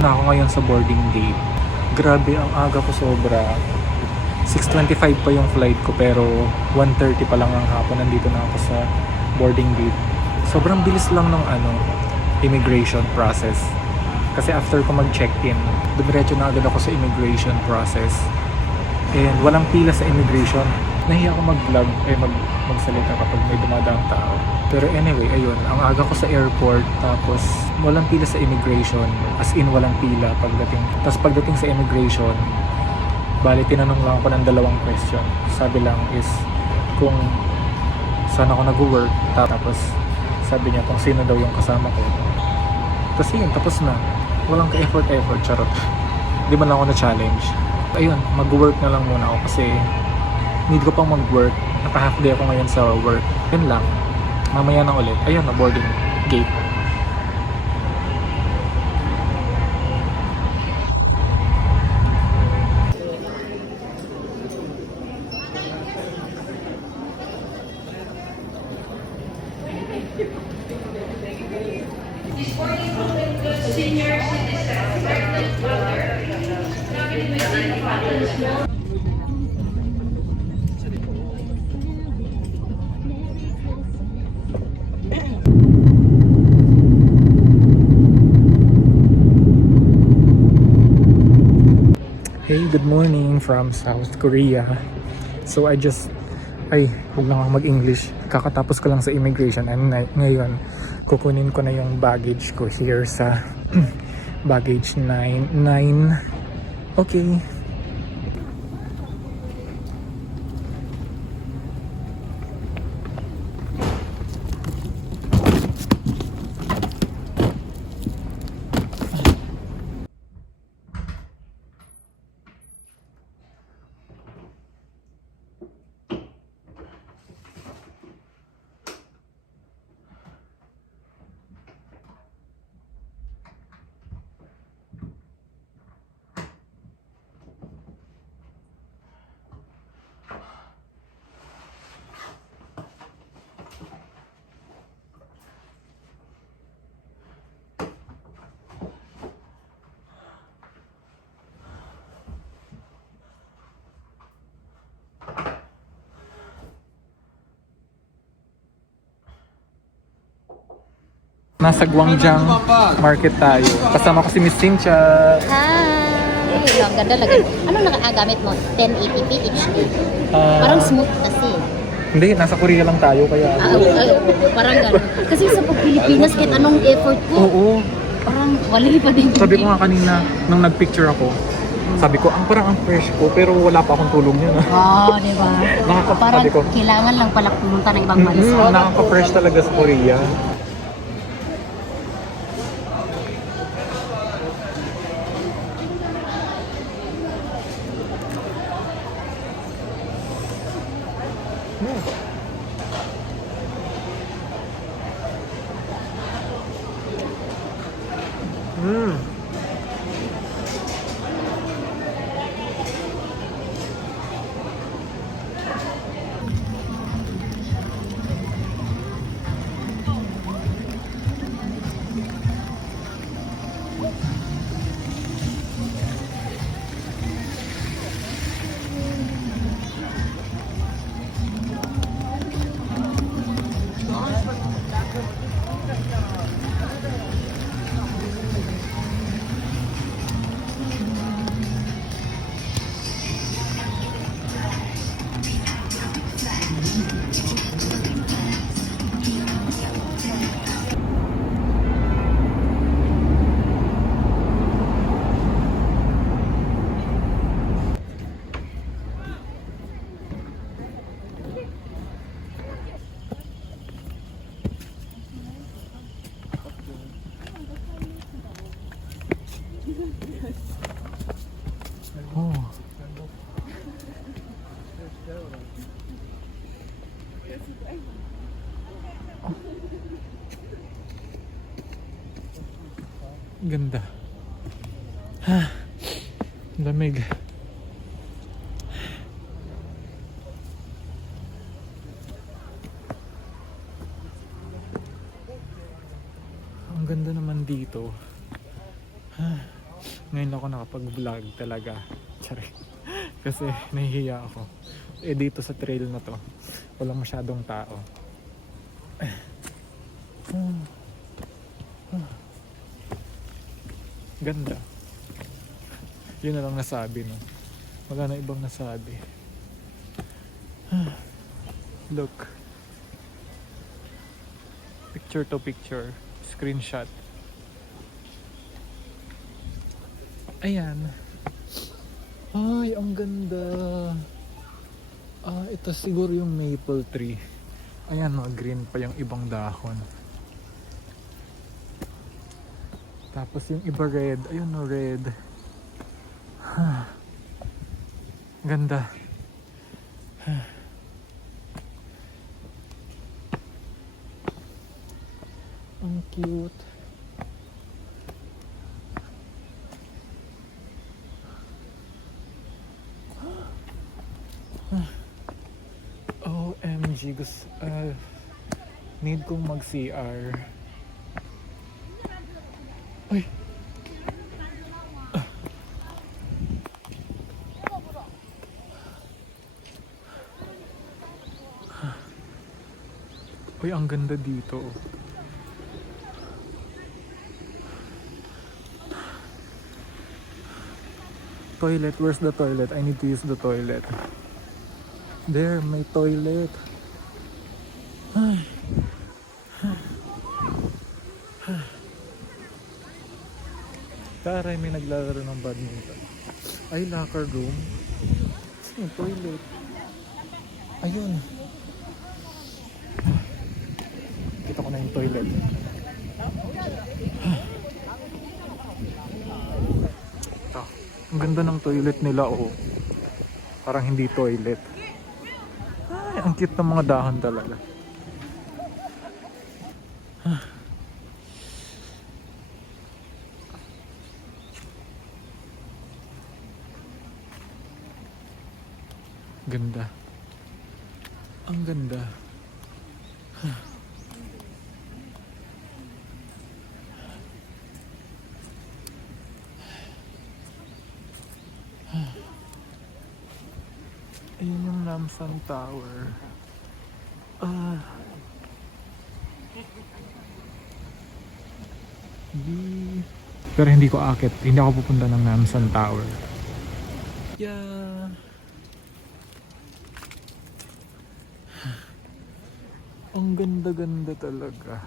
Na ako ngayon sa boarding gate. Grabe, ang aga ko sobra. 6:25 pa yung flight ko pero 1:30 pa lang ang hapon nandito na ako sa boarding gate. Sobrang bilis lang ng immigration process. Kasi after ko mag-check-in, dumiretso na agad ako sa immigration process. And walang pila sa immigration. Nahiya ako mag-vlog, magsalita kapag may dumadaang tao. Pero anyway, ayun, ang aga ko sa airport, tapos walang pila sa immigration, as in walang pila pagdating. Tapos pagdating sa immigration, bali tinanong lang ako ng 2 question. Sabi lang is kung saan ako nag-work, tapos sabi niya kung sino daw yung kasama ko. Tapos yun, tapos na. Walang ka-effort, charot. Di man lang ako na-challenge. Ayun, mag-work na lang muna ako kasi need ko pang mag-work. Naka-half day ako ngayon sa work. Yun lang. Mamaya na ulit. Ayun na, boarding gate. Senior citizens, pregnant mother, Hey, good morning from South Korea. So huwag na ako mag-English. Kakatapos ko lang sa immigration and ngayon kukunin ko na yung baggage ko here sa baggage 9. Okay. Nasa Gwangjang Market tayo. Kasama ko si Miss Cynthia. Hi! Ang ganda lagi. Anong nakagamit mo? 1080p HD. Parang smooth kasi. Hindi, nasa Korea lang tayo kaya. Parang gano'n. Kasi sa Pilipinas, kahit anong effort ko, Oo. parang wali pa din. Sabi ko nga kanina, nung nagpicture ako, sabi ko, parang ang fresh ko, pero wala pa akong tulong yun. Di ba? Parang Sabi ko, kailangan lang pala pumunta ng ibang bansa. nakaka-fresh talaga sa Korea. Oh. Ganda. Lamig. Ang ganda naman dito. Ngayon ako nakapag-vlog talaga. Tsari. Kasi nahihiya ako. Eh dito sa trail na to, walang masyadong tao. Ganda. Yun na lang nasabi, no? Wala na ibang nasabi. Look. Picture to picture. Screenshot. Ayan. Ay, ang ganda. Ito siguro yung maple tree. Ayan, no, green pa yung ibang dahon. Tapos yung iba red. Ayun, no, red. Ganda. Ang cute. OMG, need kong mag-CR. Ay! Uy, ang ganda dito. Toilet, where's the toilet? I need to use the toilet. There, may toilet. Ay. Taray, may naglalaro ng badminton. Ay, locker room. May toilet. Ayun. Kita ko na yung toilet. Ito. Ang ganda ng toilet nila, oh. Parang hindi toilet. Ay, ang cute ng mga dahon talaga. Ganda. Ang ganda. Ayun yung Namsan Tower. Pero hindi ko akit. Hindi ako pupunta ng Namsan Tower. Yeah. Ang ganda-ganda talaga.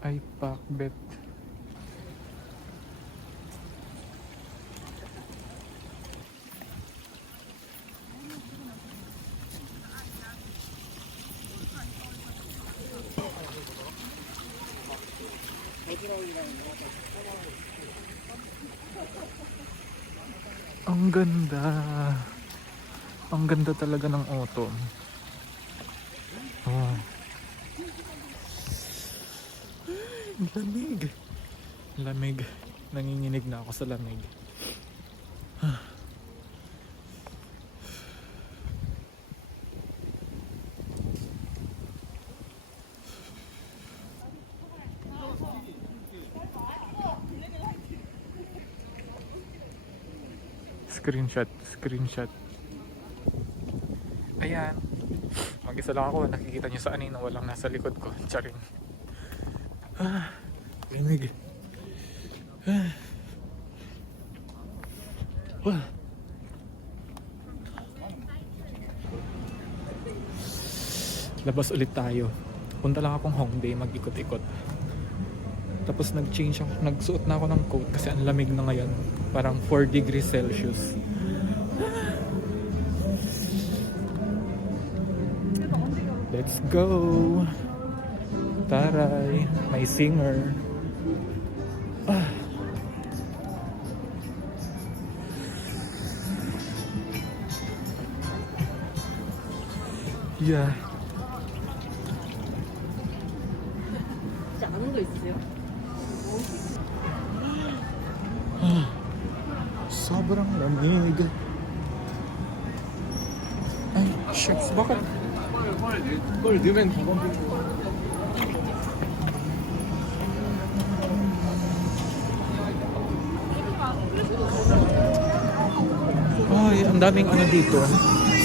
Ay, pakbet. Ang ganda. Ang ganda talaga ng autumn. Oh. Lamig. Lamig. Nanginginig na ako sa lamig. Screenshot. Ayan. Mag-isa lang ako. Nakikita niyo sa anino. Walang nasa likod ko. Charing. Lamig. Labas ulit tayo. Punta lang akong Hongdae. Mag-ikot-ikot. Tapos nag-change ako. Nagsuot na ako ng coat kasi ang lamig na ngayon. Parang 4 degrees Celsius. Let's go! Taray! May singer. Yeah. Sobrang lamig. Ay, shucks, bakit? Ay, ang daming ano dito.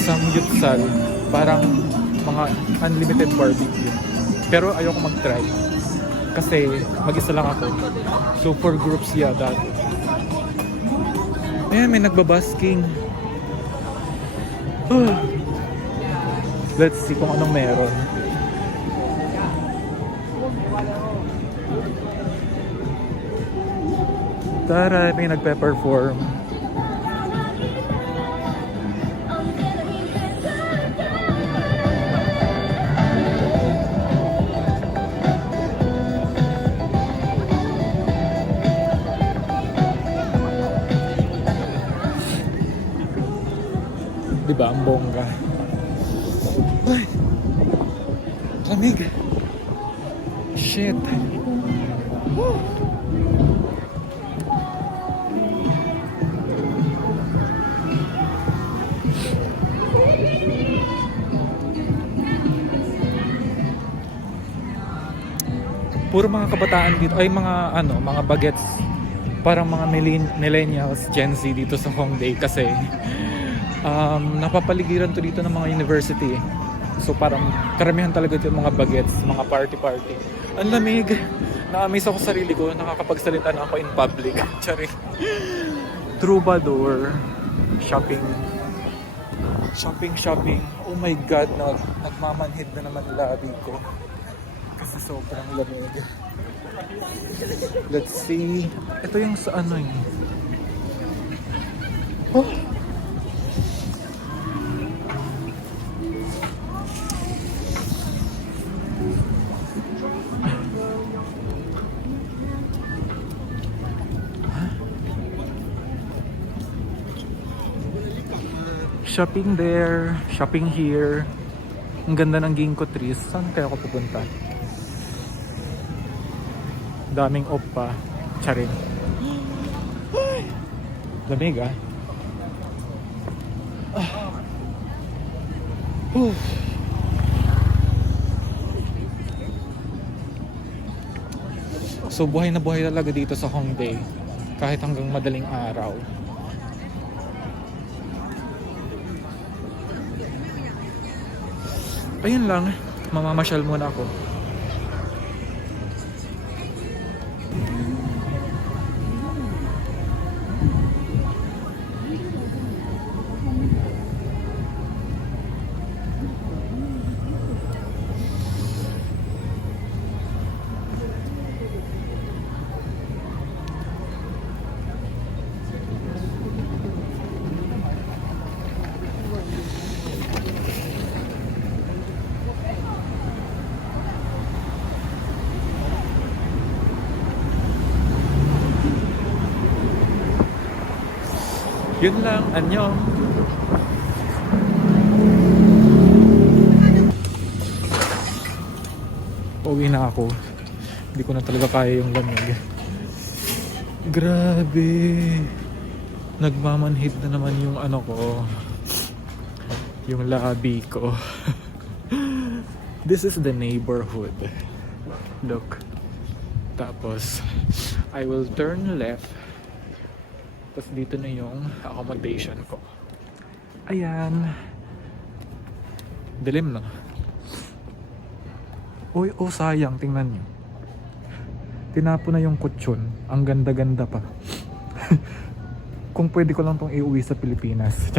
Samgyupsal. Parang mga unlimited barbecue. Pero ayoko mag-try. Kasi mag-isa lang ako. So, 4 groups yata. Ayan, may nagbabasking. Let's see kung anong meron. Tara, may nagpe-perform. Diba, ang bongga. Ay, lamig. Shit. Woo. Puro mga kabataan dito, ay mga ano, mga bagets. Parang mga millennials, Gen Z dito sa Hongdae kasi napapaligiran to dito ng mga university. So parang karamihan talaga dito mga bagets, mga party-party. Ang lamig. Na-amaze ako sa sarili ko, nakakapagsalita na ako in public. Tsari. Troubadour. Shopping. Oh my God, nagmamanhid na naman labi ko. Kasi sobrang lamig. Let's see. Ito yung sa ano yun. Oh. Shopping there, shopping here. Ang ganda ng ginkgo trees. Saan kaya ako pupunta? Daming oppa. Charing. Lamig ah. So buhay na buhay talaga dito sa Hongdae. Kahit hanggang madaling araw. Ayun lang, mamamasyal muna ako. Yun lang, annyeong. Pauwi na ako. Hindi ko na talaga kaya yung lamig. Grabe. Nagmamanhid na naman yung ano ko. Yung labi ko. This is the neighborhood. Look. Tapos, I will turn left. Tapos dito na yung accommodation ko. Ayan. Dilim na. Uy, oh sayang. Tingnan nyo. Tinapo na yung kutsyon. Ang ganda-ganda pa. Kung pwede ko lang tong iuwi sa Pilipinas.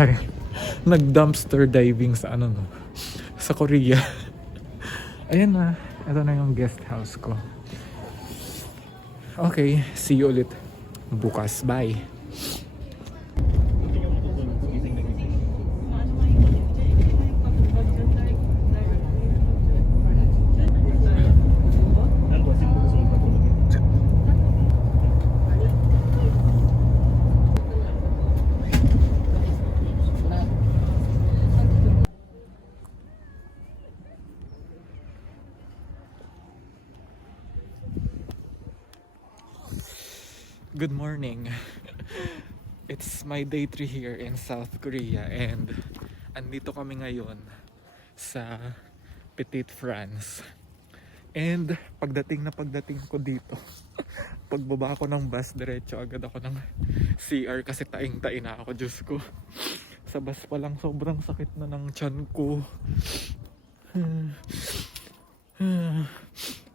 Nag-dumpster diving sa ano no. Sa Korea. Ayan na. Ito na yung guest house ko. Okay. See you ulit bukas. Bye. Good morning. It's my day 3 here in South Korea and andito kami ngayon sa Petite France. And pagdating ko dito, pagbaba ko ng bus, diretso agad ako ng CR kasi taing-tain na ako, Diyos ko. Sa bus pa lang sobrang sakit na ng tiyan ko.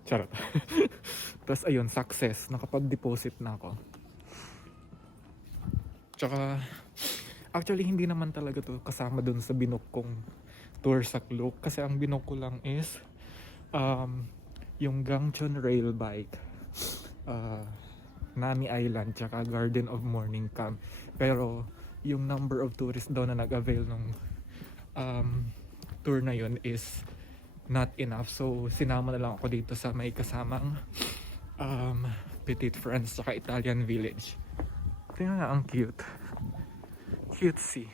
Charot. Tapos ayun, success. Nakapag-deposit na ako. Tsaka, actually hindi naman talaga to kasama dun sa binook kong tour sa Klook. Kasi ang binook ko lang is yung Gangcheon Rail Bike, Nami Island, tsaka Garden of Morning Camp. Pero yung number of tourists daw na nag-avail ng tour na yun is not enough. So sinama na lang ako dito sa may kasamang Petite France tsaka Italian Village. Tingnan nga, ang cute. Cutesy.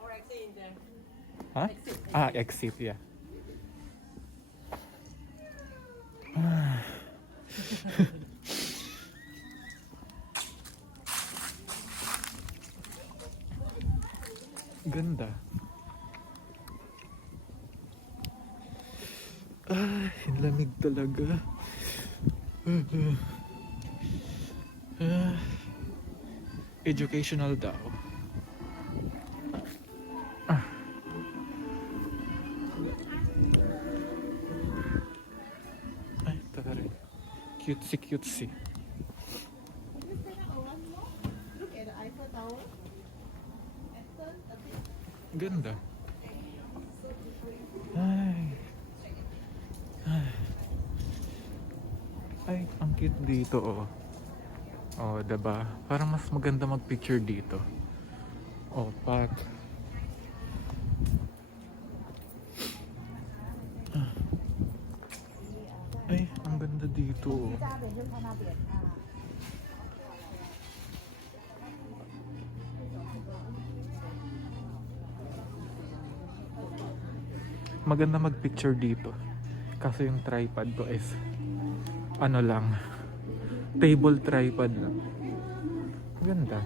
Or exit in there. Ha? Ah, exit, yeah. Ganda. Ang lamig talaga. Educational daw. Ay, tara. Cutesy. Look at the Eiffel Tower. Ganda. Ay. Ay, ang cute dito, oh. Oh, diba? Parang mas maganda mag-picture dito. Oh, pat. Ay, ang ganda dito, oh. Maganda mag-picture dito. Kasi yung tripod ko is ano lang, table tripod lang. Ganda.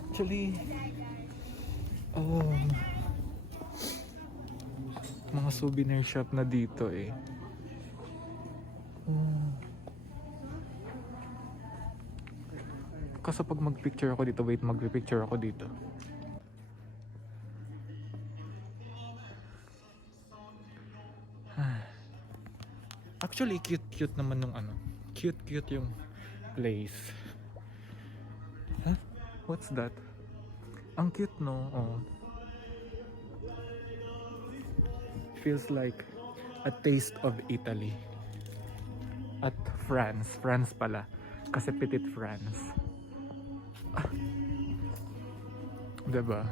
Actually, mga souvenir shop na dito eh. Kaso pag mag-picture ako dito, wait, mag-picture ako dito. Actually, cute naman nung ano. Cute yung place. Huh? What's that? Ang cute, no? Oh. Feels like a taste of Italy. At France. France pala. Kasi Petite France. Diba?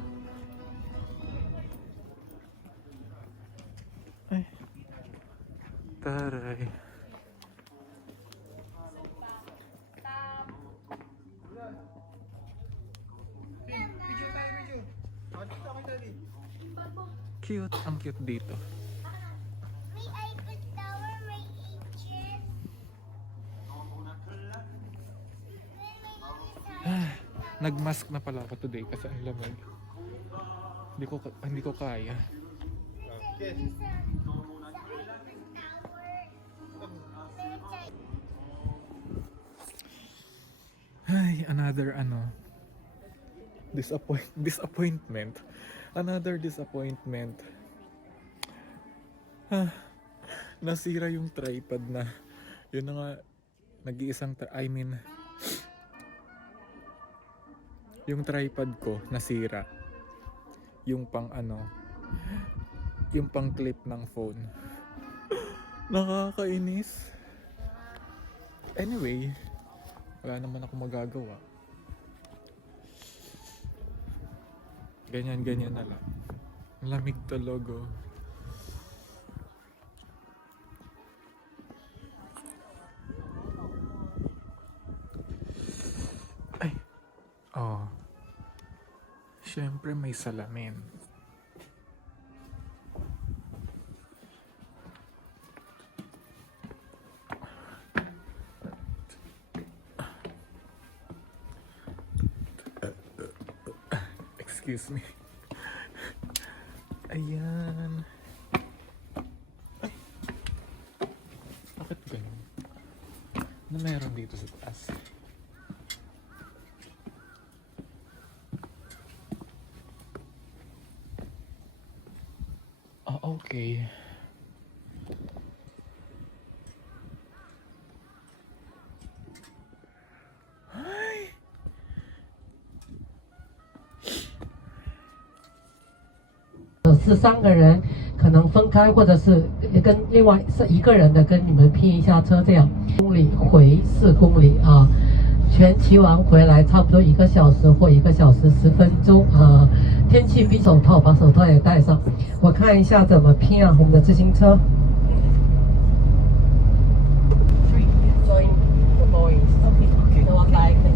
Ay. Taray. Cute. Ang cute dito. May Eiffel Tower, may Egypt. Nagmask na pala ako today kasi ang lamig. Hindi ko kaya. Ay, another disappointment. Another disappointment. Nasira yung tripod na. Yun na nga, nag-iisang, yung tripod ko nasira. Yung pang yung pang clip ng phone. Nakakainis. Anyway, wala naman ako magagawa. Ganyan na lang. Lamig talaga. Ay. Oh. Siyempre may salamin. Excuse me. Ayan. Ay. Bakit ganun? Ano meron dito sa taas? Ah, okay. Ay! 是3个人，可能分开，或者是跟另外是1个人的跟你们拼一下车，这样公里回4公里啊，全骑完回来差不多1个小时或1个小时10分钟啊。天气比手套，把手套也戴上。我看一下怎么拼啊，我们的自行车。Join the boys. Okay. The one like the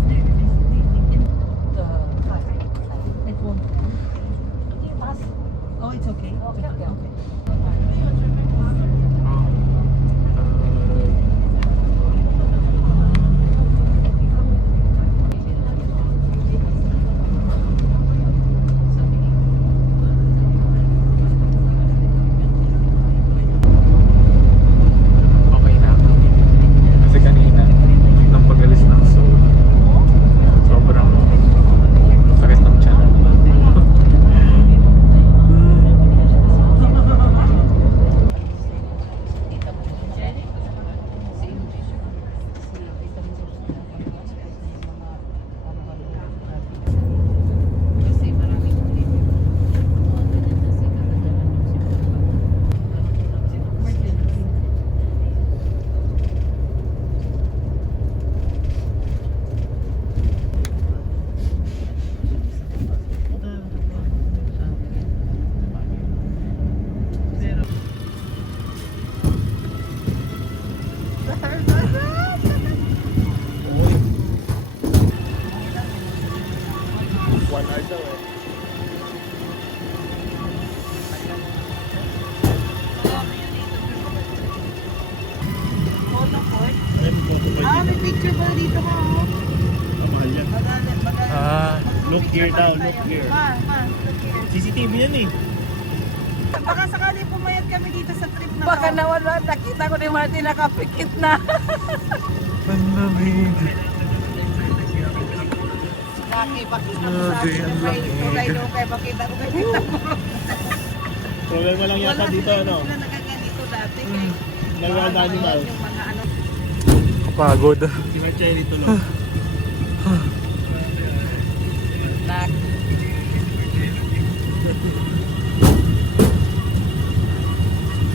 Oh, it's okay. Okay, okay, okay. Okay na ako. Kasi kanina, nang pag-alis ng Seoul, sobrang sakit ng tiyan. Ah, may picture pala dito mo. Ah, Look here daw, look here. Ma, look here. CCTV yan eh. Baka sakali pumayat kami dito sa trip na Baka to. nawala, nakita ko ni Martin nakapikit na. ang lamig. Nakipakita mo sa Grabe, akin ang na may lamig. tulay-lukay, pakita ko nakita mo. Problema lang yata dito, ano? Wala nakaganito dati. Nag-wild animal. Yung mga ano. Kapagod. Sinatchay nito lang. Nak.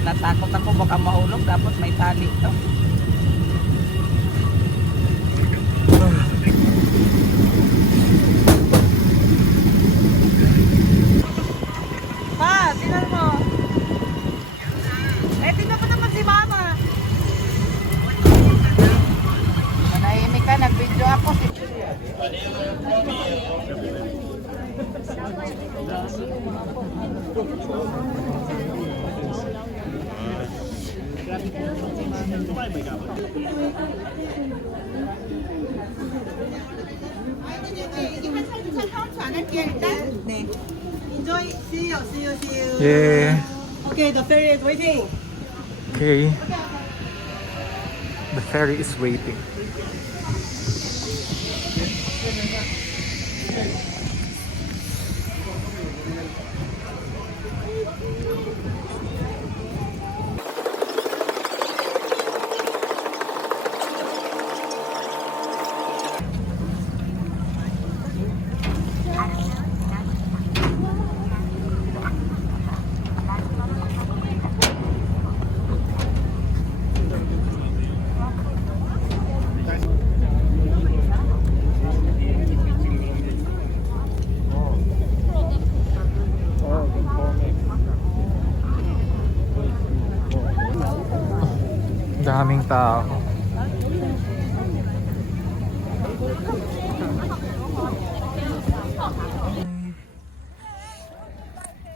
Natakot ako baka mahulog, dapat may tali to. Pa, tingnan mo. Eh, tingnan mo naman si Mama. Manahimik ka, nag-video ako. Enjoy. See you. Yeah. Okay, the ferry is waiting. Okay. The ferry is waiting. Daming tao.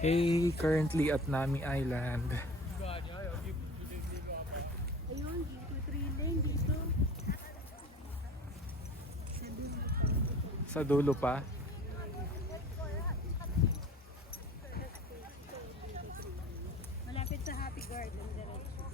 Hey, currently at Nami Island. Ayun, dito, 3 lane dito. Sa dulo pa. Malapit sa Happy Garden. Diretso.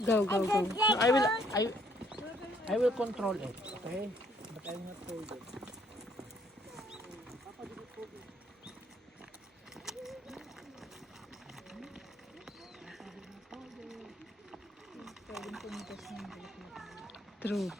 Go, go, go. I will control it, okay? But I will not hold it. True.